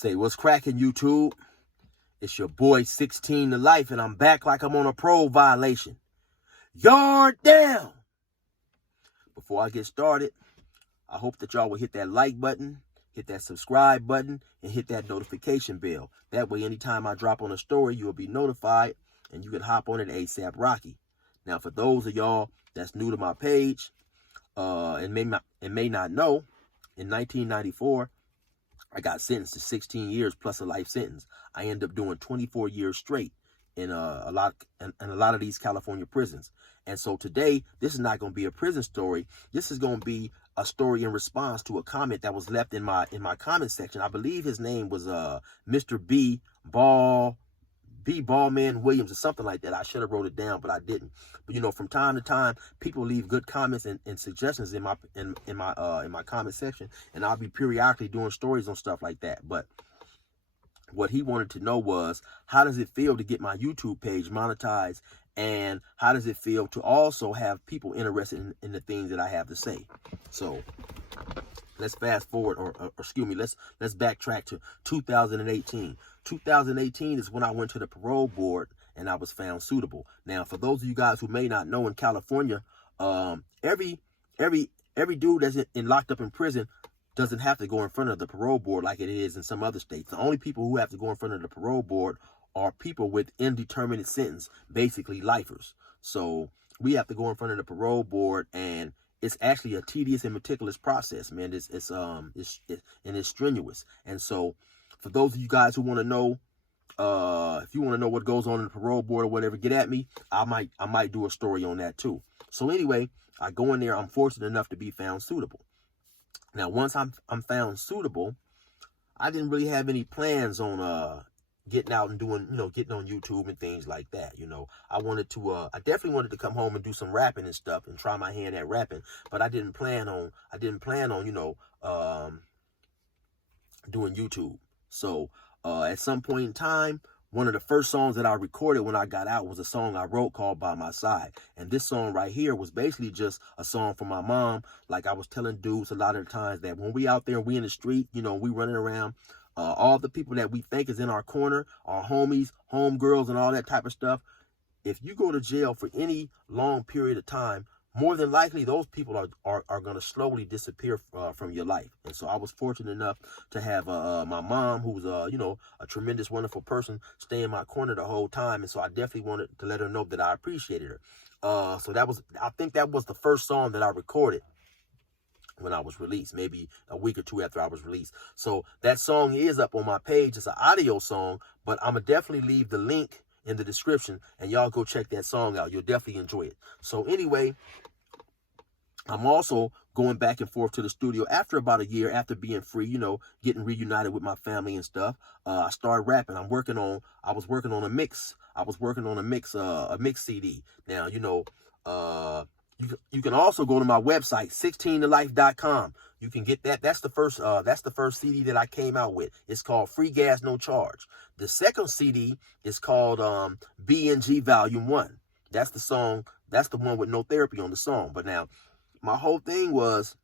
Say, what's cracking, YouTube? It's your boy 16 to life, and I'm back like I'm on a parole violation. Yard down! Before I get started, I hope that y'all will hit that like button, hit that subscribe button, and hit that notification bell. That way, anytime I drop on a story, you'll be notified, and you can hop on it ASAP Rocky. Now, for those of y'all that's new to my page, and may not know, in 1994, I got sentenced to 16 years plus a life sentence. I ended up doing 24 years straight in a lot of these California prisons. And so today, this is not going to be a prison story. This is going to be a story in response to a comment that was left in my comment section. I believe his name was Mr. Ballman Williams or something like that. I should have wrote it down, but I didn't. But you know, from time to time, people leave good comments and suggestions in my comment section, and I'll be periodically doing stories on stuff like that. But what he wanted to know was, how does it feel to get my YouTube page monetized, and how does it feel to also have people interested in the things that I have to say? So let's fast forward, or excuse me, let's backtrack to 2018. 2018 is when I went to the parole board and I was found suitable. Now, for those of you guys who may not know, in California, every dude that's locked up in prison doesn't have to go in front of the parole board like it is in some other states. The only people who have to go in front of the parole board are people with indeterminate sentence, basically lifers. So we have to go in front of the parole board, and it's actually a tedious and meticulous process, man. It's strenuous. And so for those of you guys who want to know, if you want to know what goes on in the parole board or whatever, get at me. I might do a story on that too. So anyway, I go in there. I'm fortunate enough to be found suitable. Now, once I'm found suitable, I didn't really have any plans on getting out and doing, getting on YouTube and things like that. I definitely wanted to come home and do some rapping and stuff and try my hand at rapping, but I didn't plan on doing YouTube. So at some point in time, one of the first songs that I recorded when I got out was a song I wrote called By My Side. And this song right here was basically just a song for my mom. Like I was telling dudes a lot of the times that when we out there, we in the street, we running around, all the people that we think is in our corner, our homies, homegirls, and all that type of stuff. If you go to jail for any long period of time, more than likely, those people are going to slowly disappear from your life. And so I was fortunate enough to have my mom, who's a tremendous, wonderful person, stay in my corner the whole time. And so I definitely wanted to let her know that I appreciated her. So I think that was the first song that I recorded when I was released, maybe a week or two after I was released. So that song is up on my page. It's an audio song, but I'm going to definitely leave the link in the description, and y'all go check that song out. You'll definitely enjoy it. So anyway, I'm also going back and forth to the studio after about a year, after being free, getting reunited with my family and stuff. I started rapping. I was working on a mix. I was working on a mix CD. Now, you can also go to my website, 16tolife.com. You can get that. That's the first CD that I came out with. It's called Free Gas, No Charge. The second CD is called BNG Volume 1. That's the song. That's the one with no therapy on the song. But now, my whole thing was,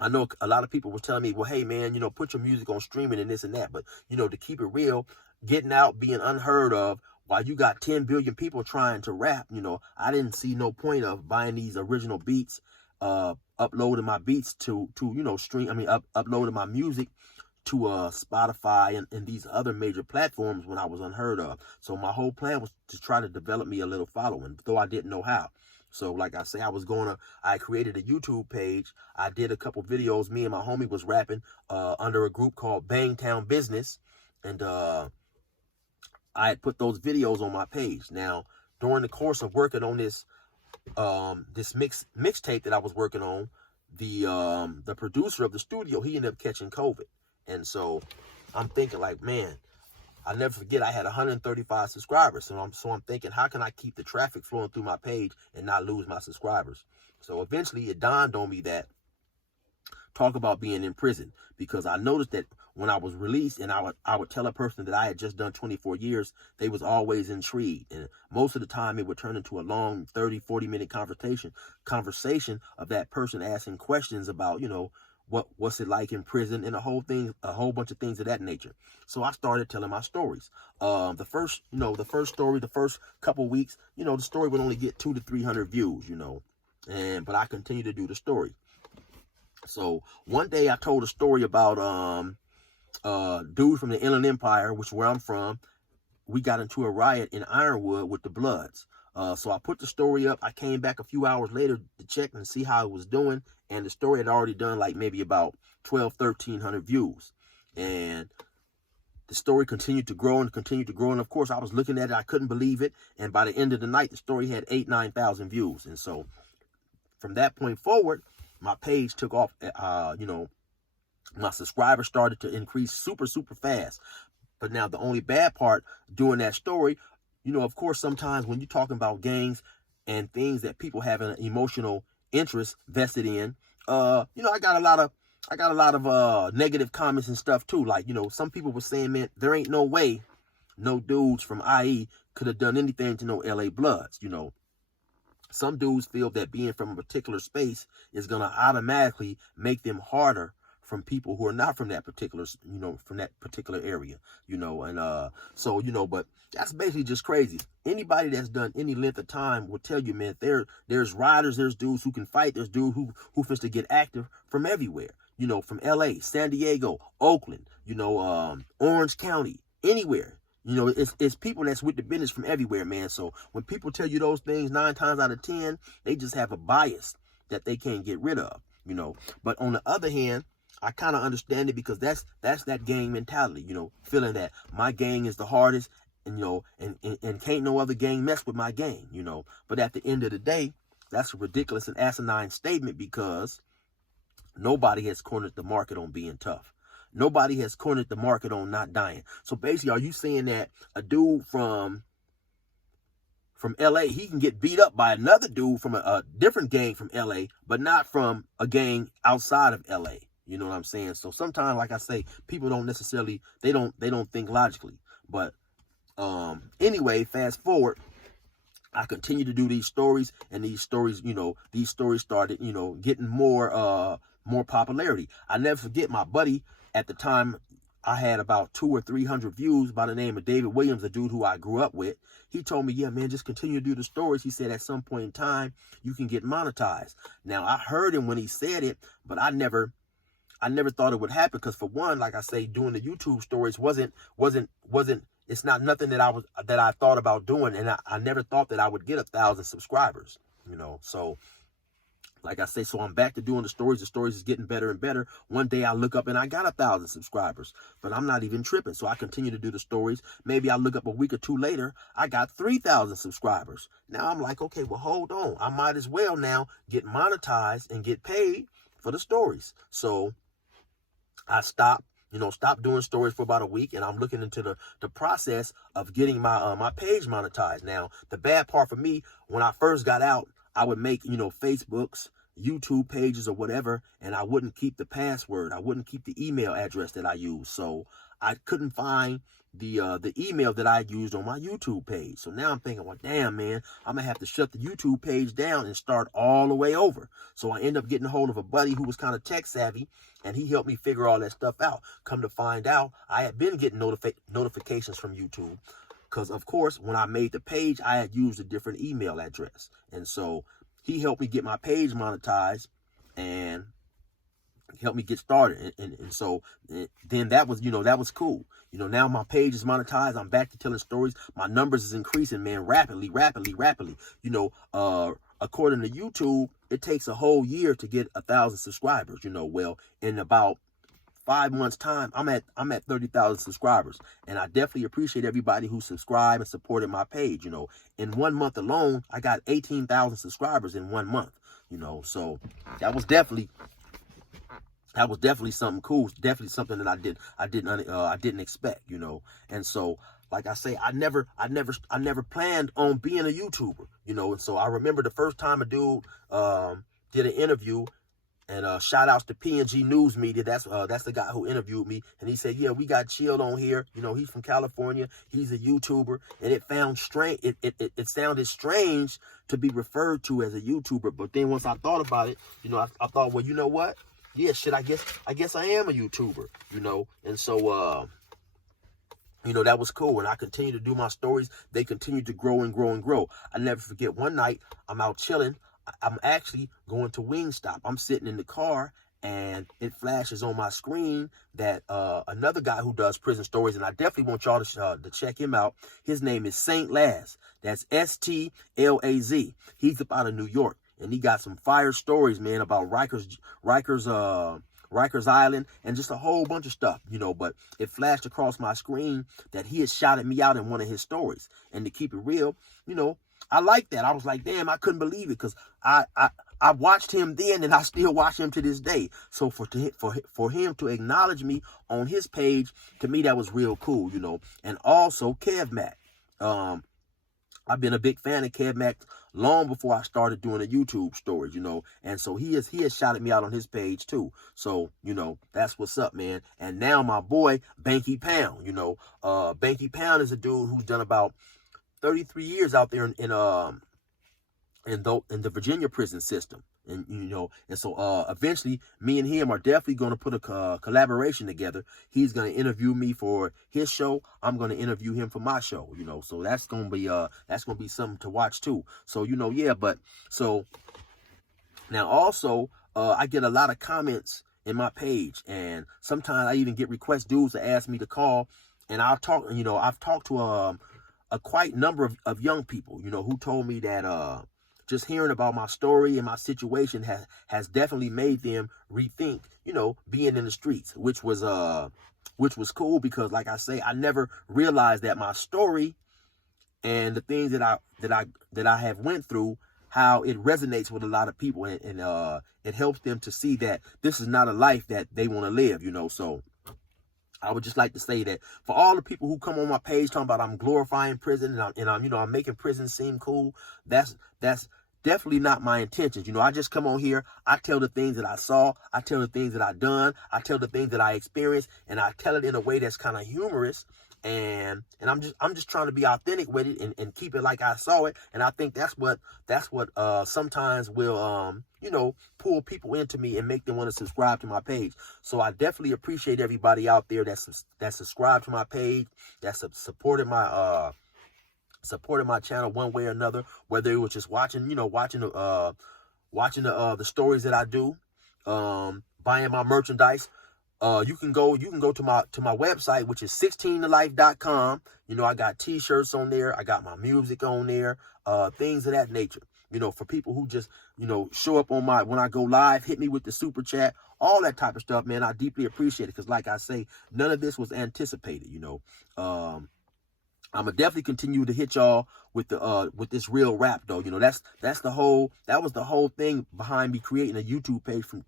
I know a lot of people were telling me, well, hey, man, put your music on streaming and this and that. But, to keep it real, getting out, being unheard of, while you got 10 billion people trying to rap, I didn't see no point of buying these original beats, uploading my beats to uploading my music to Spotify and these other major platforms when I was unheard of. So my whole plan was to try to develop me a little following, though I didn't know how. So like I say, I created a YouTube page. I did a couple videos. Me and my homie was rapping under a group called Bangtown Business. And I had put those videos on my page. Now, during the course of working on this mixtape that I was working on, the producer of the studio, he ended up catching COVID. And so I'm thinking, like, man, I'll never forget, I had 135 subscribers. So I'm thinking, how can I keep the traffic flowing through my page and not lose my subscribers? So eventually it dawned on me that, talk about being in prison, because I noticed that when I was released and I would tell a person that I had just done 24 years, they was always intrigued. And most of the time it would turn into a long 30, 40-minute conversation of that person asking questions about, what's it like in prison, and a whole bunch of things of that nature. So I started telling my stories. The first story, the first couple weeks, the story would only get 200 to 300 views, but I continued to do the story. So one day I told a story about dude from the Inland Empire, which is where I'm from. We got into a riot in Ironwood with the Bloods. So I put the story up. I came back a few hours later to check and see how it was doing. And the story had already done like maybe about 1,300 views. And the story continued to grow and continued to grow. And of course, I was looking at it. I couldn't believe it. And by the end of the night, the story had 9,000 views. And so from that point forward, my page took off. My subscribers started to increase super, super fast. But now the only bad part doing that story, of course, sometimes when you're talking about gangs and things that people have an emotional interest vested in, I got a lot of negative comments and stuff too. Like, some people were saying, man, there ain't no way no dudes from IE could have done anything to no LA Bloods. Some dudes feel that being from a particular space is going to automatically make them harder from people who are not from that particular, area, but that's basically just crazy. Anybody that's done any length of time will tell you, man, there's riders, there's dudes who can fight, there's dudes who fits to get active from everywhere, from LA, San Diego, Oakland, Orange County, anywhere. It's people that's with the business from everywhere, man. So when people tell you those things, 9 times out of 10, they just have a bias that they can't get rid of, But on the other hand, I kind of understand it, because that's that gang mentality, feeling that my gang is the hardest, and and can't no other gang mess with my gang, But at the end of the day, that's a ridiculous and asinine statement, because nobody has cornered the market on being tough. Nobody has cornered the market on not dying. So basically, are you saying that a dude from LA, he can get beat up by another dude from a different gang from LA, but not from a gang outside of LA? You know what I'm saying? So sometimes, like I say, people don't necessarily, they don't think logically. But anyway, fast forward, I continue to do these stories, and these stories started, getting more popularity. I never forget my buddy at the time. I had about 200 or 300 views, by the name of David Williams, a dude who I grew up with. He told me, yeah, man, just continue to do the stories. He said at some point in time, you can get monetized. Now, I heard him when he said it, but I never thought it would happen, because for one, like I say, doing the YouTube stories wasn't it's not nothing that I thought about doing, and I never thought that I would get 1,000 subscribers, So like I say, so I'm back to doing the stories. The stories is getting better and better. One day I look up and I got 1,000 subscribers, but I'm not even tripping. So I continue to do the stories. Maybe I look up a week or two later, I got 3,000 subscribers. Now I'm like, okay, well, hold on. I might as well now get monetized and get paid for the stories. So I stopped doing stories for about a week, and I'm looking into the process of getting my page monetized. Now, the bad part for me, when I first got out, I would make, Facebook's, YouTube pages or whatever, and I wouldn't keep the password. I wouldn't keep the email address that I use. So I couldn't find the email that I used on my YouTube page. So now I'm thinking, well, damn, man, I'm going to have to shut the YouTube page down and start all the way over. So I end up getting a hold of a buddy who was kind of tech savvy, and he helped me figure all that stuff out. Come to find out, I had been getting notifications from YouTube, because, of course, when I made the page, I had used a different email address. And so he helped me get my page monetized and helped me get started. And so then that was cool. Now my page is monetized. I'm back to telling stories. My numbers is increasing, man, rapidly. According to YouTube, it takes a whole year to get 1,000 subscribers. Well, in about 5 months time, I'm at 30,000 subscribers, and I definitely appreciate everybody who subscribed and supported my page. In 1 month alone, I got 18,000 subscribers in 1 month. So that was definitely something cool. Definitely something that I didn't expect. And so, like I say, I never planned on being a YouTuber. And so I remember the first time a dude did an interview. And shout outs to PNG News Media. That's the guy who interviewed me. And he said, yeah, we got Chilled on here. He's from California. He's a YouTuber. And it sounded strange to be referred to as a YouTuber. But then once I thought about it, I thought, well, you know what? yeah, shit, I guess I am a YouTuber, you know. And so you know, that was cool. And I continue to do my stories. They continue to grow and grow and grow. I never forget one night I'm out chilling. I'm actually going to Wingstop. I'm sitting in the car and it flashes on my screen that another guy who does prison stories, and I definitely want y'all to check him out. His name is Saint Laz. That's STLAZ. He's up out of New York, and he got some fire stories, man, about Rikers Island, and just a whole bunch of stuff, you know. But it flashed across my screen that he had shouted me out in one of his stories. And to keep it real, you know, I like that. I was like, damn, I couldn't believe it, because I watched him then, and I still watch him to this day. So for him to acknowledge me on his page, to me, that was real cool, you know. And also Kev Mack. I've been a big fan of Kev Mack long before I started doing the YouTube stories, you know. And so he has shouted me out on his page too. So, you know, that's what's up, man. And now my boy, Banky Pound, you know. Banky Pound is a dude who's done about 33 years out there in the Virginia prison system. And, you know, and so eventually me and him are definitely going to put a collaboration together. He's going to interview me for his show. I'm going to interview him for my show, you know. So that's going to be something to watch too. So, you know, yeah, but so now also I get a lot of comments in my page, and sometimes I even get dudes to ask me to call, and I'll talk, you know, I've talked to a quite number of young people, you know, who told me that just hearing about my story and my situation has definitely made them rethink, you know, being in the streets, which was cool, because like I say, I never realized that my story and the things that I have went through, how it resonates with a lot of people, and it helps them to see that this is not a life that they want to live, you know. So I would just like to say that for all the people who come on my page talking about I'm glorifying prison and I'm you know, I'm making prison seem cool, that's definitely not my intentions. You know, I just come on here, I tell the things that I saw, I tell the things that I done, I tell the things that I experienced, and I tell it in a way that's kind of humorous, and I'm just trying to be authentic with it and keep it like I saw it. And I think that's what sometimes will you know, pull people into me and make them want to subscribe to my page. So I definitely appreciate everybody out there that's subscribed to my page, that's supported my channel one way or another, whether it was just watching the stories that I do, buying my merchandise. You can go to my website, which is 16tolife.com. You know, I got t-shirts on there, I got my music on there, things of that nature. You know, for people who just, you know, show up on when I go live, hit me with the super chat, all that type of stuff, man. I deeply appreciate it, because like I say, none of this was anticipated, you know. I'm gonna definitely continue to hit y'all with this real rap though. You know, that was the whole thing behind me creating a YouTube page from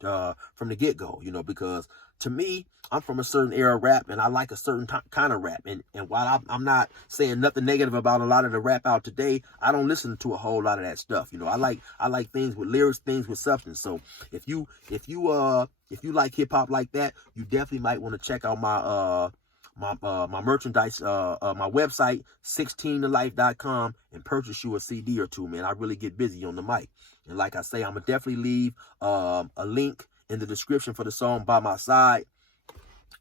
the get-go, you know, because to me, I'm from a certain era of rap, and I like a certain kind of rap. And while I'm not saying nothing negative about a lot of the rap out today, I don't listen to a whole lot of that stuff. You know, I like things with lyrics, things with substance. So if you like hip hop like that, you definitely might want to check out my my merchandise, my website, 16tolife.com, and purchase you a CD or two, man. I really get busy on the mic. And like I say, I'm gonna definitely leave a link in the description for the song By My Side.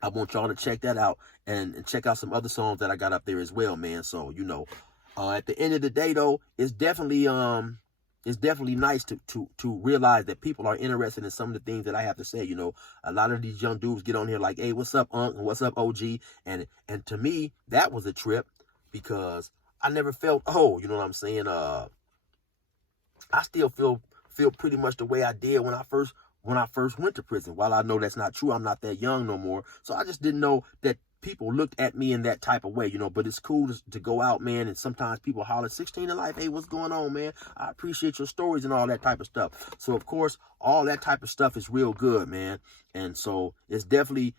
I want y'all to check that out, and check out some other songs that I got up there as well, man. So, you know, at the end of the day though, it's definitely nice to realize that people are interested in some of the things that I have to say. You know, a lot of these young dudes get on here like, hey, what's up, Unc? And what's up, OG? And to me, that was a trip, because I never felt old, you know what I'm saying? I still feel pretty much the way I did when I first went to prison. While I know that's not true, I'm not that young no more. So I just didn't know that people looked at me in that type of way, you know. But it's cool to go out, man, and sometimes people holler, 16 to life, hey, what's going on, man? I appreciate your stories and all that type of stuff. So of course, all that type of stuff is real good, man. And so it's definitely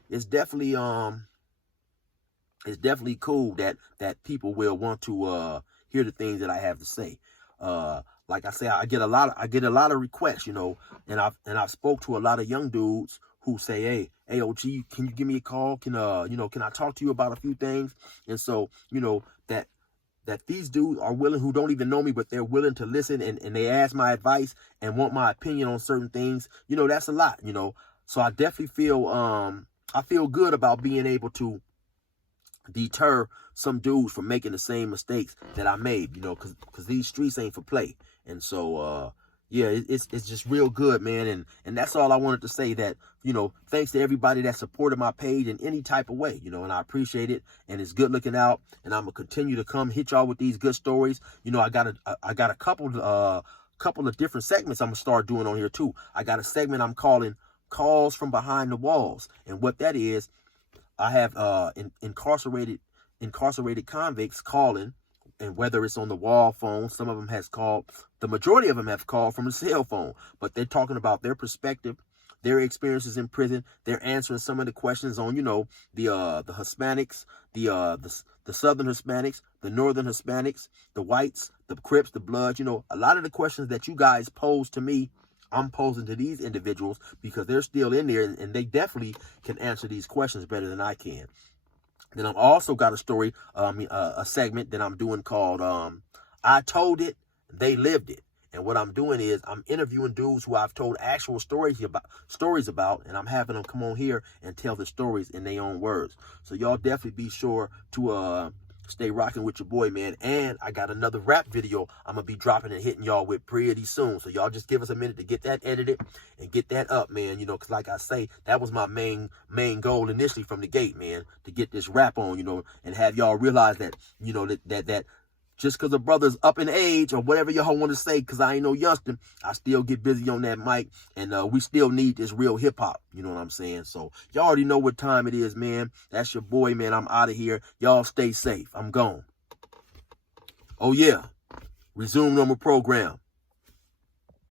cool that people will want to hear the things that I have to say. Like I say, I get a lot of requests, you know, and I've spoke to a lot of young dudes who say, hey, OG, can you give me a call? Can I talk to you about a few things? And so, you know, that these dudes are willing, who don't even know me, but they're willing to listen, and they ask my advice and want my opinion on certain things. You know, that's a lot, you know. So I definitely feel I feel good about being able to deter some dudes from making the same mistakes that I made, you know, because these streets ain't for play. And so yeah, it's just real good, man. And that's all I wanted to say, that, you know, thanks to everybody that supported my page in any type of way, you know, and I appreciate it. And it's good looking out, and I'm gonna continue to come hit y'all with these good stories. You know, I got a couple of different segments I'm gonna start doing on here too. I got a segment I'm calling Calls from Behind the Walls, and what that is, I have incarcerated convicts calling, and whether it's on the wall phone, some of them has called, the majority of them have called from a cell phone, but they're talking about their perspective, their experiences in prison. They're answering some of the questions on, you know, the Hispanics, the Southern Hispanics, the Northern Hispanics, the whites, the Crips, the Bloods. You know, a lot of the questions that you guys pose to me, I'm posing to these individuals, because they're still in there, and they definitely can answer these questions better than I can. Then I've also got a story, a segment that I'm doing called I Told It, They Lived It. And what I'm doing is I'm interviewing dudes who I've told actual stories about, and I'm having them come on here and tell the stories in their own words. So y'all definitely be sure to stay rocking with your boy, man. And I got another rap video I'm gonna be dropping and hitting y'all with pretty soon. So y'all just give us a minute to get that edited and get that up, man. You know, because like I say, that was my main goal initially from the gate, man, to get this rap on, you know, and have y'all realize that, you know, that just because a brother's up in age or whatever y'all want to say, because I ain't no youngster, I still get busy on that mic, and we still need this real hip-hop, you know what I'm saying? So y'all already know what time it is, man. That's your boy, man. I'm out of here. Y'all stay safe. I'm gone. Oh, yeah. Resume normal program.